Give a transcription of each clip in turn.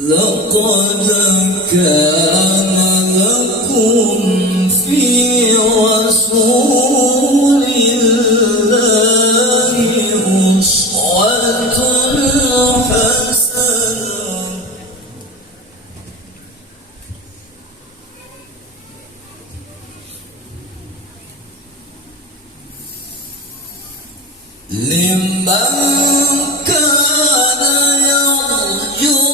لقد كان لكم في رسول الله أسوة حسنة لمن كان يرجو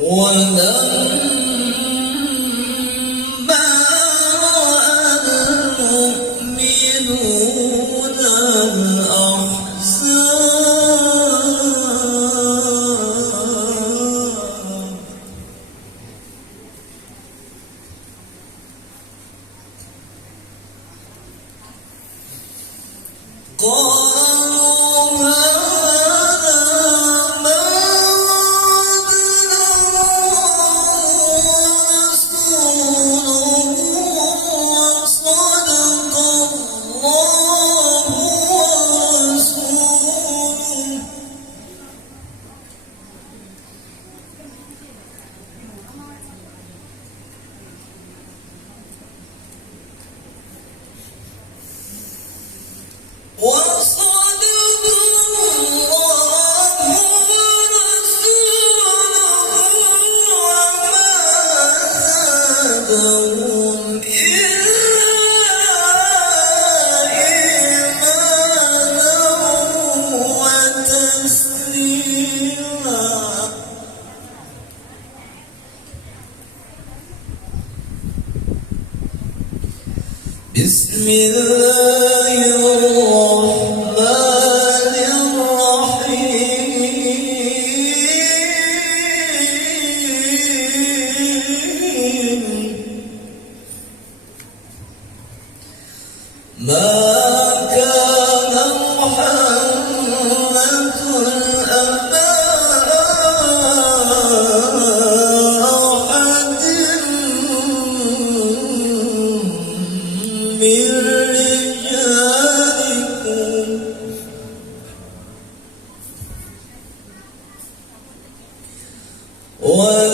ولما رأى المؤمنون الأحزاب قالوا بسم الله الرحمن الرحيم ما كان محمد أبا أحد من رجالكم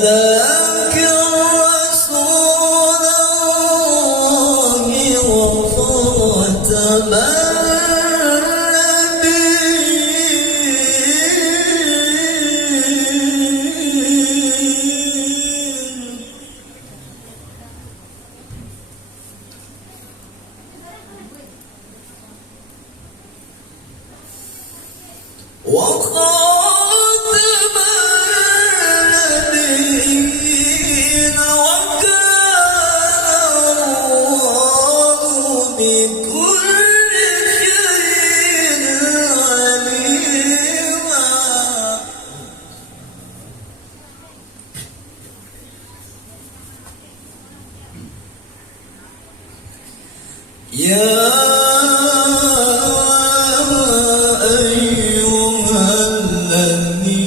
ولكن رسول الله وخاتم النبيين وخاتم النبيين وكان الله بكل شيء عليما يا أيها الذين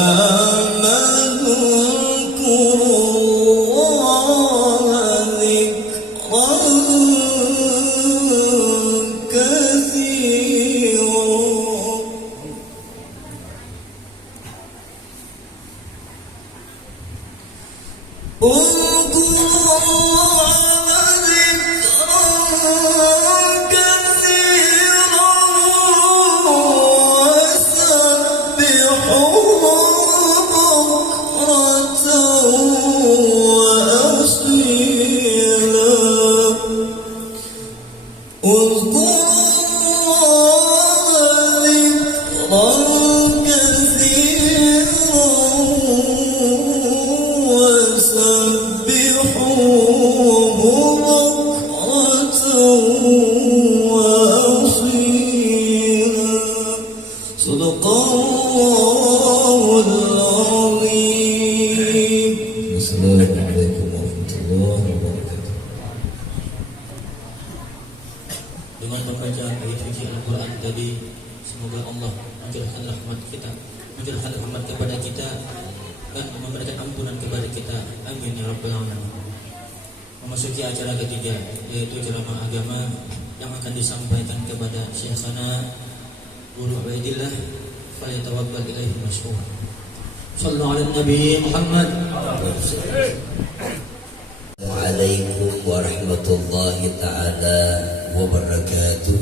آمنوا اذكروا الله ذكرا كثيرا وسبحوه Selain pembacaan ayat suci Al-Quran tadi, semoga Allah mencurahkan rahmat kepada kita dan memberikan ampunan kepada kita. Amin ya rabbal alamin. Memasuki acara ketiga, yaitu ceramah agama yang akan disampaikan kepada Syekhana Guru Ubaidillah. Falyatawakkal ilaihi masyhur. Sallu ala Nabi Muhammad. Assalamualaikum warahmatullahi ta'ala wabarakatuh.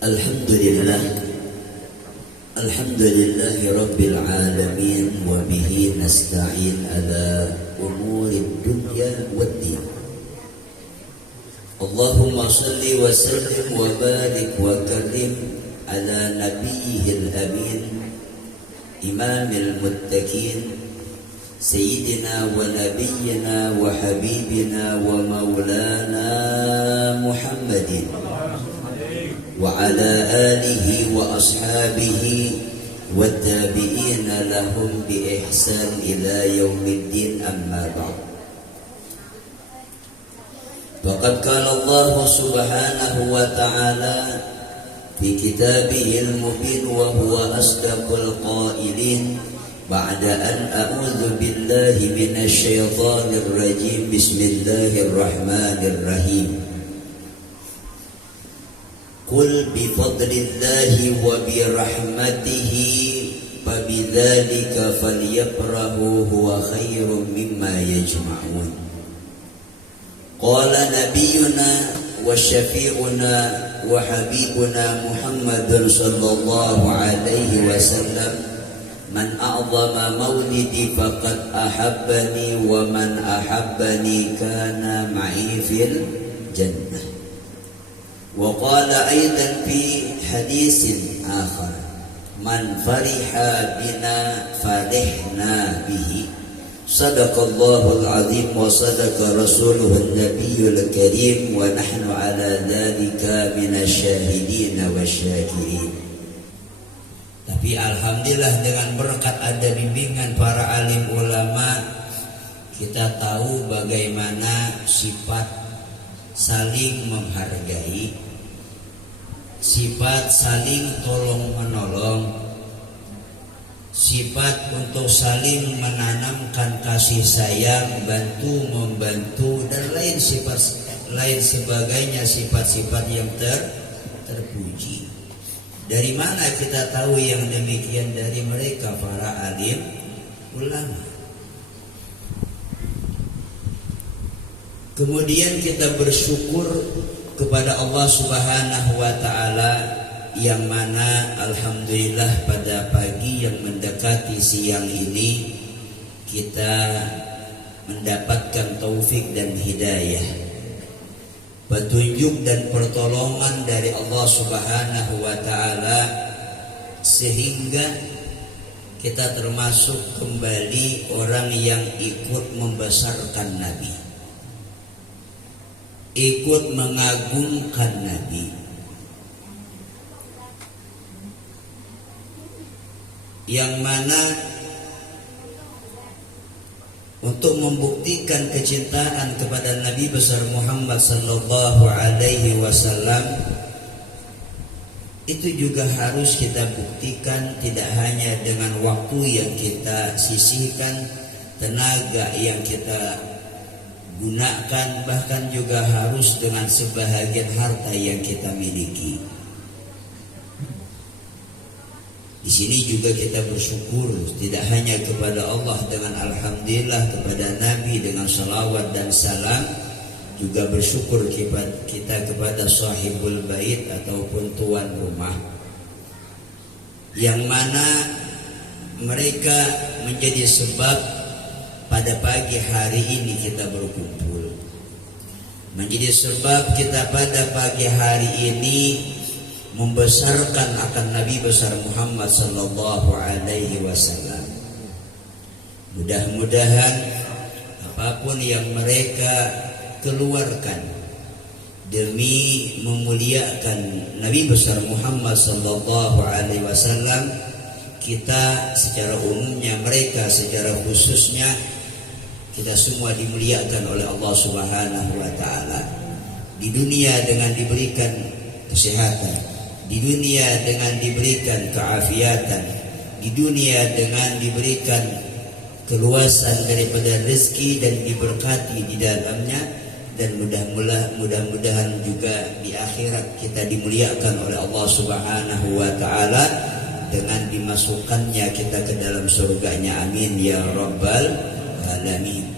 Alhamdulillah, alhamdulillahi rabbil alamin, wa bihi nasta'in ala umurid dunya waddin. Allahumma salli wa sallim wa barik wa karim ala nabiyyil amin, imamil muttaqin, سيدنا ونبينا وحبيبنا ومولانا محمد وعلى آله وأصحابه والتابعين لهم بإحسان إلى يوم الدين. أما بعد، فقد قال الله سبحانه وتعالى في كتابه المبين وهو أصدق القائلين بعد أن أعوذ بالله من الشيطان الرجيم. بسم الله الرحمن الرحيم. قل بفضل الله وبرحمته فبذلك فليفرحوا هو خير مما يجمعون. قال نبينا وشفيعنا وحبيبنا محمد صلى الله عليه وسلم: من أعظم مولدي فقد أحبني ومن أحبني كان معي في الجنة. وقال أيضا في حديث آخر: من فرح بنا فرحنا به. صدق الله العظيم وصدق رسوله النبي الكريم ونحن على ذلك من الشاهدين والشاكرين. Tapi alhamdulillah dengan berkat ada bimbingan para alim ulama, kita tahu bagaimana sifat saling menghargai, sifat saling tolong menolong, sifat untuk saling menanamkan kasih sayang, bantu membantu, dan lain sebagainya sifat-sifat yang terpuji. Dari mana kita tahu yang demikian? Dari mereka para alim ulama. Kemudian kita bersyukur kepada Allah Subhanahu wa taala, yang mana alhamdulillah pada pagi yang mendekati siang ini kita mendapatkan taufik dan hidayah, petunjuk dan pertolongan dari Allah Subhanahu wa taala, sehingga kita termasuk kembali orang yang ikut membesarkan Nabi, ikut mengagungkan Nabi, yang mana untuk membuktikan kecintaan kepada Nabi besar Muhammad sallallahu alaihi wasallam itu juga harus kita buktikan, tidak hanya dengan waktu yang kita sisihkan, tenaga yang kita gunakan, bahkan juga harus dengan sebahagian harta yang kita miliki. Di sini juga kita bersyukur tidak hanya kepada Allah dengan alhamdulillah, kepada Nabi dengan salawat dan salam, juga bersyukur kita kepada sahibul bait ataupun tuan rumah, yang mana mereka menjadi sebab pada pagi hari ini kita berkumpul, menjadi sebab kita pada pagi hari ini membesarkan akan Nabi besar Muhammad sallallahu alaihi wasallam. Mudah-mudahan apapun yang mereka keluarkan demi memuliakan Nabi besar Muhammad sallallahu alaihi wasallam, kita secara umumnya, mereka secara khususnya, kita semua dimuliakan oleh Allah Subhanahu wa taala. Di dunia dengan diberikan kesehatan, di dunia dengan diberikan keafiatan, di dunia dengan diberikan keluasan daripada rezeki dan diberkati di dalamnya, dan mudah-mudahan juga di akhirat kita dimuliakan oleh Allah Subhanahu wa taala dengan dimasukkannya kita ke dalam surganya. Amin ya rabbal alamin.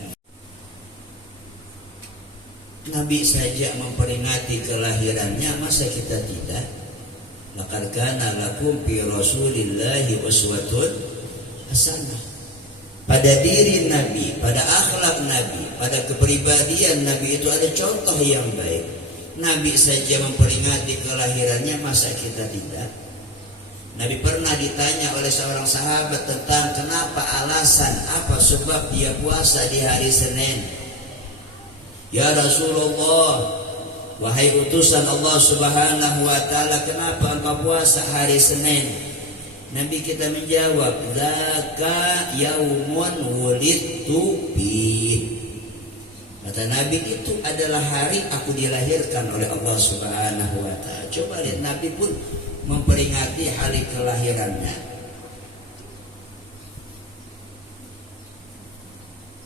Nabi saja memperingati kelahirannya, masa kita tidak? Laqad kana lakum fi Rasulillahi uswatun hasanah. Pada diri Nabi, pada akhlak Nabi, pada kepribadian Nabi itu ada contoh yang baik. Nabi saja memperingati kelahirannya, masa kita tidak? Nabi pernah ditanya oleh seorang sahabat tentang kenapa, alasan apa sebab dia puasa di hari Senin. Ya Rasulullah, wahai utusan Allah Subhanahu wa taala, kenapa engkau puasa hari Senin? Nabi kita menjawab, "Dzaka yaumun wulidtu bih." Kata Nabi, itu adalah hari aku dilahirkan oleh Allah Subhanahu wa taala. Coba lihat, Nabi pun memperingati hari kelahirannya.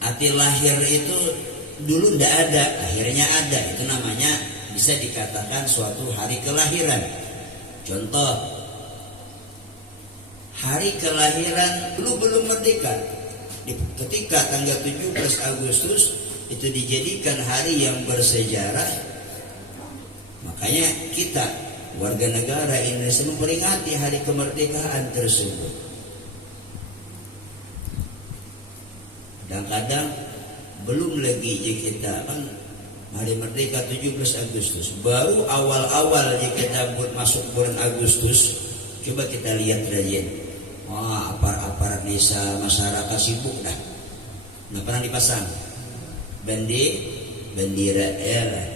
Arti lahir itu dulu tidak ada, akhirnya ada. Itu namanya bisa dikatakan suatu hari kelahiran. Contoh, hari kelahiran lu belum merdeka. Ketika tanggal 17 Agustus itu dijadikan hari yang bersejarah, makanya kita warga negara Indonesia memperingati hari kemerdekaan tersebut. Kadang-kadang belum lagi kita kan hari merdeka 17 Agustus, baru awal-awal kita masuk bulan Agustus. Coba kita lihat rajin, aparat desa, masyarakat sibuk dah. Nggak pernah dipasang bendera lah.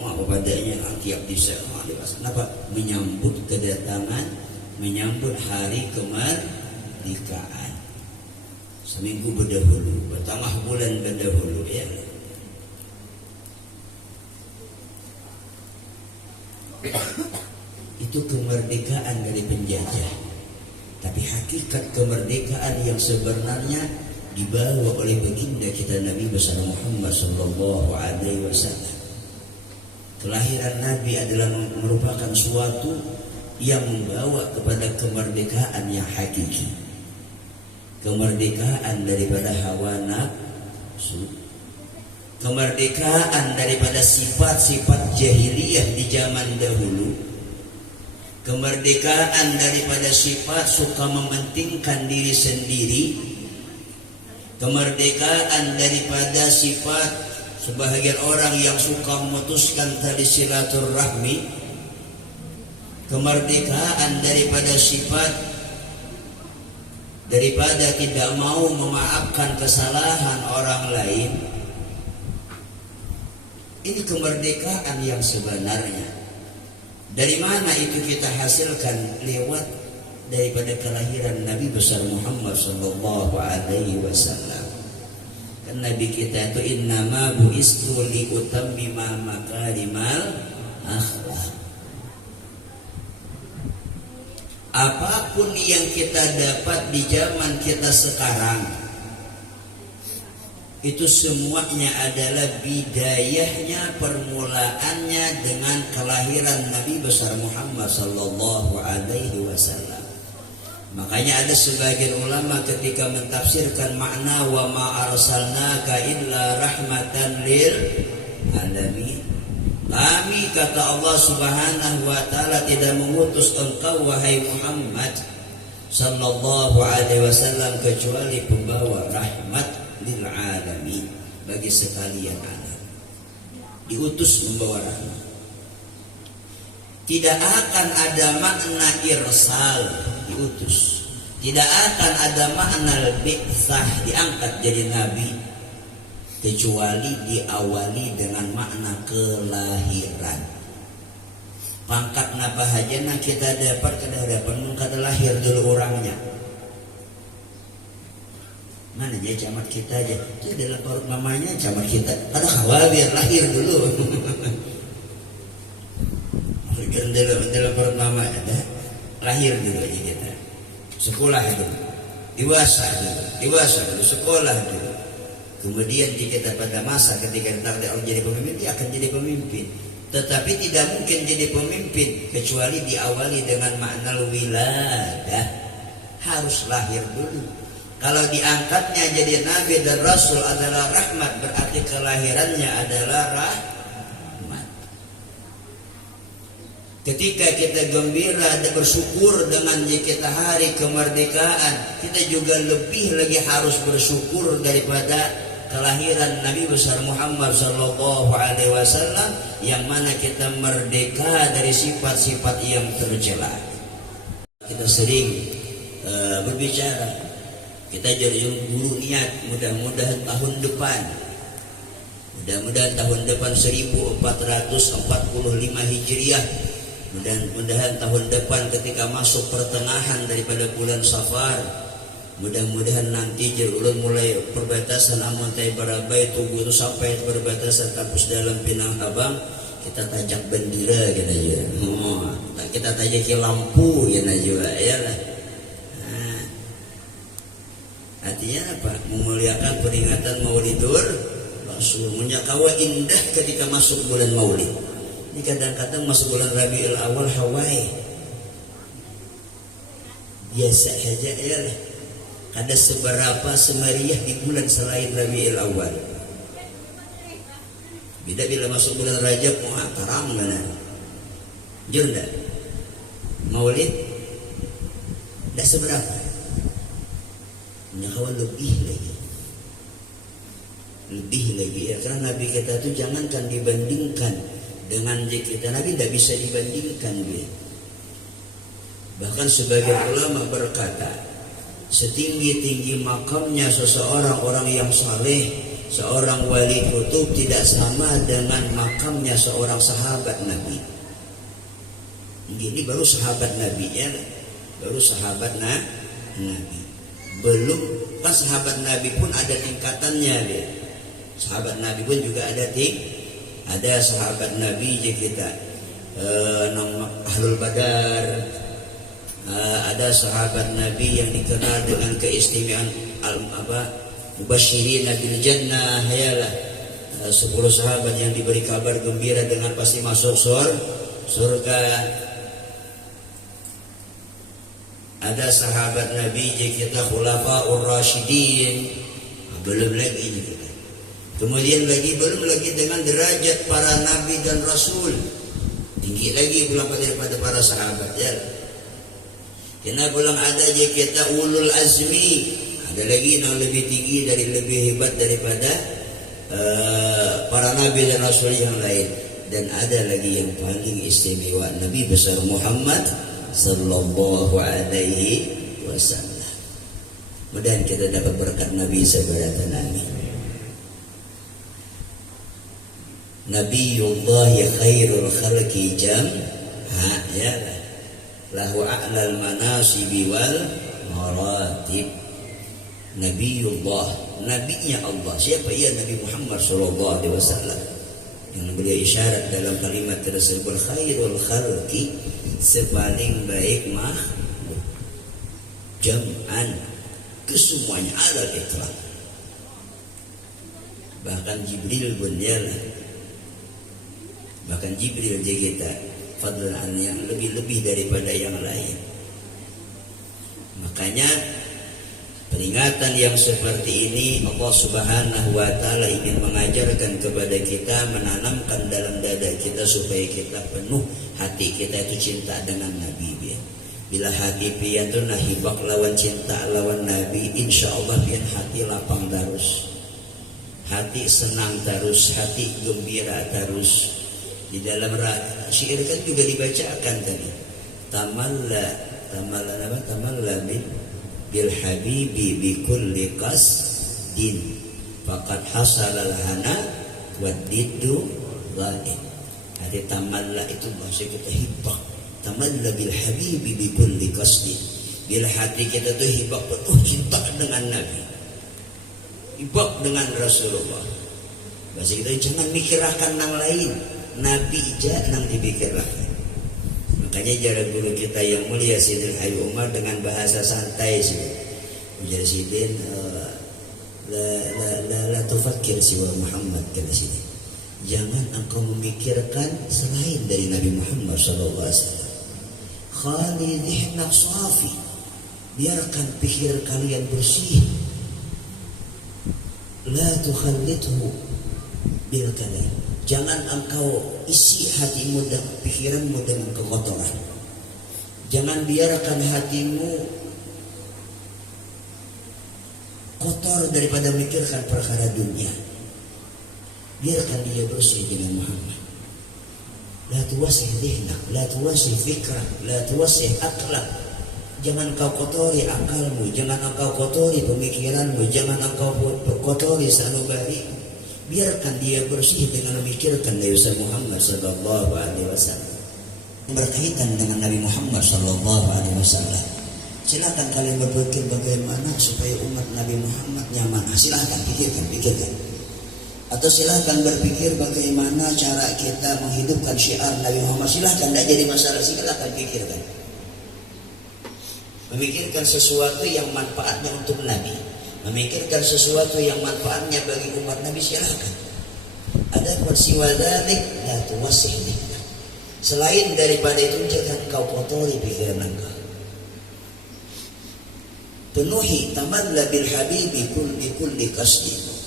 Apa padanya, tiap desa dipasang. Kenapa? Menyambut kedatangan, menyambut hari kemerdekaan. Seminggu berdahulu, bertengah bulan berdahulu, ya. Itu kemerdekaan dari penjajah. Tapi hakikat kemerdekaan yang sebenarnya dibawa oleh baginda kita Nabi besar Muhammad sallallahu alaihi wasallam. Kelahiran Nabi adalah merupakan suatu yang membawa kepada kemerdekaan yang hakiki. Kemerdekaan daripada hawa nafsu, kemerdekaan daripada sifat-sifat jahiliyah di zaman dahulu, kemerdekaan daripada sifat suka mementingkan diri sendiri, kemerdekaan daripada sifat sebahagian orang yang suka memutuskan tali silaturahmi, kemerdekaan daripada sifat daripada tidak mau memaafkan kesalahan orang lain. Ini kemerdekaan yang sebenarnya. Dari mana itu kita hasilkan? Lewat daripada kelahiran Nabi besar Muhammad sallallahu alaihi wasallam. Kan Nabi kita itu innama bu'istu liutammima makarimal akhlaq. Apapun yang kita dapat di zaman kita sekarang, itu semuanya adalah bidayahnya, permulaannya dengan kelahiran Nabi besar Muhammad sallallahu alaihi wasallam. Makanya ada sebagian ulama ketika mentafsirkan makna wa ma arsalnaka illa rahmatan lil alamin. Kami, kata Allah Subhanahu wa taala, tidak mengutus engkau wahai Muhammad sallallahu alaihi wasallam kecuali pembawa rahmat lil alamin, bagi sekalian alam. Diutus membawa rahmat. Tidak akan ada makna irsal, diutus. Tidak akan ada makna bi'tsah, diangkat jadi nabi, kecuali diawali dengan makna kelahiran. Pangkat napa hajana kita dapat kada lahir dulu orangnya. Mananya camat kita aja. Itu dalam perut mamanya camat kita. Ada khawatir lahir dulu. dalam perut mama ada lahir dulu aja kita. Sekolah dulu. Dewasa dulu, sekolah dulu. Kemudian kita pada masa ketika takdir Allah jadi pemimpin, dia akan jadi pemimpin. Tetapi tidak mungkin jadi pemimpin kecuali diawali dengan makna wiladah. Harus lahir dulu. Kalau diangkatnya jadi nabi dan rasul adalah rahmat, berarti kelahirannya adalah rahmat. Ketika kita gembira dan bersyukur dengan kita hari kemerdekaan, kita juga lebih lagi harus bersyukur daripada kelahiran Nabi besar Muhammad sallallahu alaihi wasallam, yang mana kita merdeka dari sifat-sifat yang tercela. Kita sering berbicara, kita jadi guru niat mudah-mudahan tahun depan 1445 Hijriah, mudah-mudahan tahun depan ketika masuk pertengahan daripada bulan Safar, mudah-mudahan nanti ulun mulai perbatasan Amontai Barabai Tugu itu sampai perbatasan kampus dalam Pinang Abang, kita tajak bendera kita juga. Kita tajaki lampu kita juga ya lah. Artinya apa? Memuliakan peringatan Maulidur Rasul. Menyakawa indah ketika masuk bulan Maulid. Ini kadang-kadang masuk bulan Rabiul Awal Hawaii. Biasa saja ya lah. Ada seberapa semeriah di bulan selain Rabiul Awal. Bila masuk bulan Rajab, terang mana? Jujur tak? Maulid tak seberapa. Kawan lebih lagi ya, karena Nabi kita itu jangankan dibandingkan dengan kita, Nabi tidak bisa dibandingkan dia. Bahkan sebagian ulama berkata, setinggi-tinggi makamnya seseorang orang yang saleh, seorang wali kutub tidak sama dengan makamnya seorang sahabat Nabi. Ini baru sahabat Nabi ya, baru sahabat Nabi. Belum kan sahabat Nabi pun ada tingkatannya dia. Sahabat Nabi pun juga ada sahabat Nabi je kita Ahlul Badar, ada sahabat Nabi yang dikenal dengan keistimewaan Mubasyirin bil Jannah yalah, 10 sahabat yang diberi kabar gembira dengan pasti masuk surga. Ada sahabat Nabi kita Khulafaur Rasyidin, belum lagi kita. Kemudian belum lagi dengan derajat para nabi dan rasul, tinggi lagi pula daripada para sahabat ya. Kena pulang ada je kita ulul azmi, ada lagi yang lebih tinggi lebih hebat daripada para nabi dan rasul yang lain. Dan ada lagi yang paling istimewa, Nabi besar Muhammad sallallahu alaihi wasallam. Mudah-mudahan kita dapat berkat Nabi seberatan amin. Nabiyullah khairul khalqi ya lahu a'lal manasibi wal maratib. Nabiyullah, nabinya Allah. Siapa ia? Nabi Muhammad sallallahu alaihi wasallam. Yang beliau isyarat dalam kalimat tersebut, khairul khalqi, sepaling baik makhluk, jam'an, kesemuanya alal itlaq. Bahkan Jibril pun bahkan Jibril je kita fadlan yang lebih daripada yang lain. Makanya peringatan yang seperti ini Allah Subhanahu wa taala ingin mengajarkan kepada kita, menanamkan dalam dada kita supaya kita penuh hati kita itu cinta dengan Nabi dia. Bila hati pian tu nahibak lawan cinta lawan Nabi, insyaallah pian hati lapang terus. Hati senang terus, hati gembira terus. Di dalam syair kan juga dibacakan tadi. Tamalla bil habibi bi kulli qasdin faqad hasalal hana wa diddu ghaib. Ada tamalla itu bahasa kita hibak. Tamalla bil habibi bi kulli qasdin. Bila hati kita tuh hibak penuh cinta dengan Nabi. ibak dengan Rasulullah. Bahasa kita jangan mikirkan nang lain, Nabi ija nang dipikirkan. Makanya jarak guru kita yang mulia Sidin Ayu Umar dengan bahasa santai sih. Ujar Sidin la tufakkir siwa Muhammad kata Sidin. Jangan engkau memikirkan selain dari Nabi Muhammad sallallahu alaihi wasallam. Khali dhihnak safi. Biarkan pikir kalian bersih. La tukhallithu bil kalam. Jangan engkau isi hatimu dan pikiranmu dengan kekotoran. Jangan biarkan hatimu kotor daripada memikirkan perkara dunia. Biarkan dia bersih dengan Muhammad. La tuwasih dhihnak, la tuwasih fikrak, la tuwasih akhlak. Jangan kau kotori akalmu, jangan engkau kotori pemikiranmu, jangan engkau kotori sanubari. Biarkan dia bersih dengan memikirkan Nabi Muhammad sallallahu alaihi wasallam. Berkaitan dengan Nabi Muhammad sallallahu alaihi wasallam. Silakan kalian berpikir bagaimana supaya umat Nabi Muhammad nyaman. Silakan pikirkan. Atau silahkan berpikir bagaimana cara kita menghidupkan syiar Nabi Muhammad. Silahkan, tidak jadi masalah, silahkan pikirkan. Memikirkan sesuatu yang manfaatnya untuk Nabi, memikirkan sesuatu yang manfaatnya bagi umat Nabi, silahkan. Ada siwa dzalik la tuwassih. Selain daripada itu jangan kau kotori pikiran engkau. Penuhi tamalla bil habibi kulli qasdi.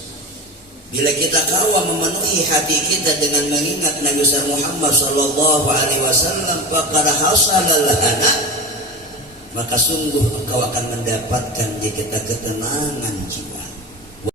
Bila kita kawa memenuhi hati kita dengan mengingat Nabi Muhammad sallallahu alaihi wasallam, faqad hasala lana, maka sungguh engkau akan mendapatkan di kita ketenangan jiwa.